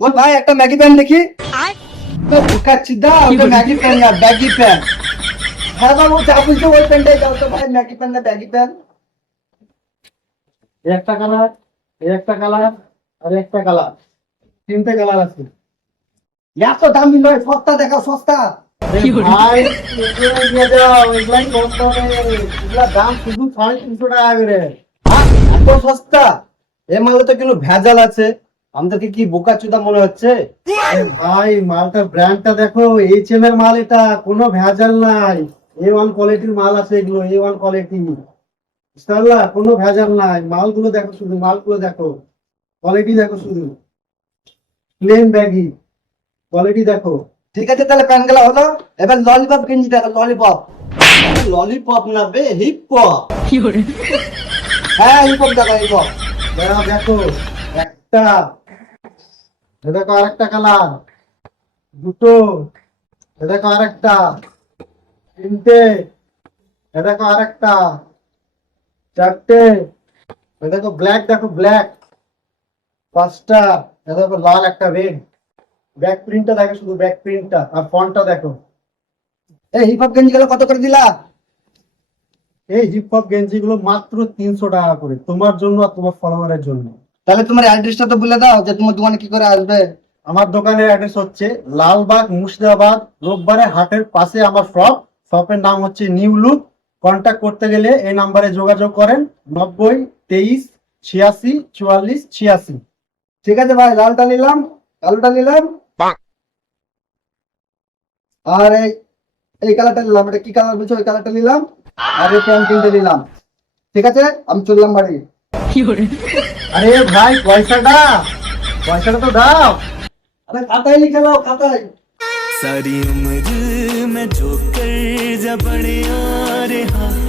বল ভাই একটা Maggi pant দেখি। ঢুকাচ্ছি দাও, ওটা ম্যাগি প্যান্ট না, ব্যাগি প্যান্ট। হ্যাঁ বাবু, যা বলছো ওই প্যান্টটাই দাও তো ভাই, ম্যাগি প্যান্ট না ব্যাগি প্যান্ট। একটা কালার, একটা কালার, আর একটা কালার, তিনটে কালার আছে। এত দামি নয়, সস্তা দেখাও সস্তা। ভাই এগুলো নিয়ে যাও, এগুলাই কম দামে, এগুলা দাম শুধু 350 টাকা করে। হ্যাঁ, এত সস্তা? এ মালে তো কিন্তু ভেজাল আছে, আমাদেরকে কি বোকা চোদা মনে হচ্ছে? ভাই মালটার ব্র্যান্ডটা দেখো, এইচএম এর মাল, এটা কোনো ভেজাল নাই। A1 কোয়ালিটির মাল আছে, এগুলো A1 কোয়ালিটি, ইনশাআল্লাহ কোনো ভেজাল নাই। মালগুলো দেখো, শুধু মালগুলো দেখো, কোয়ালিটি দেখো, শুধু প্লেন ব্যাগি, কোয়ালিটি দেখো। ঠিক আছে তাহলে প্যান্ট গেলা হলো, এবার ললিপপ কিনছি দেখো, ললিপপ। ললিপপ না বে, হিপ হপ। হ্যাঁ হিপ হপ দেখো, হিপ হপ। দেখো দেখো, একটা, এ দেখো আরেকটা কালার, দুটো, এ দেখো আরেকটা, তিনটে, এ দেখো আরেকটা, চারটে, এ দেখো ব্ল্যাক, দেখো ব্ল্যাক, পাঁচটা, এ দেখো লাল, একটা রেড। ব্যাক প্রিন্টটা দেখো, শুধু ব্যাক প্রিন্টটা, আর ফন্টটা দেখো। এই হিপ হপ গেঞ্জি গুলো কত করে দিলা? এই হিপ হপ গেঞ্জি গুলো মাত্র 300 টাকা করে, তোমার জন্য আর তোমার ফলোয়ারের জন্য। তাহলে তোমার অ্যাড্রেসটা তো বলে দাও, যে তোমার দোকানে কি করে আসবে। আমার দোকানের অ্যাড্রেস হচ্ছে লালবাগ, মুর্শিদাবাদ। রোববারে হাটের পাশে আমার শপ, শপের নাম হচ্ছে নিউ লুক। কন্ট্যাক্ট করতে গেলে এই নাম্বারে যোগাযোগ করেন, 90 23 86 44 86। ঠিক আছে ভাই, লালটা নিলাম, কালোটা নিলাম, আর এই কালারটা নিলাম। এটা কি কালার বলছো? ওই কালারটা নিলাম, আর এই প্যান্ট তিনটে নিলাম। ঠিক আছে, আমি চললাম বাড়ি। আরে ভাই, পয়সাটা পয়সাটা তো দাও। আরে খাতায় লিখে নাও, খাতায়। सारी उम्र मैं जो कर जा बड़े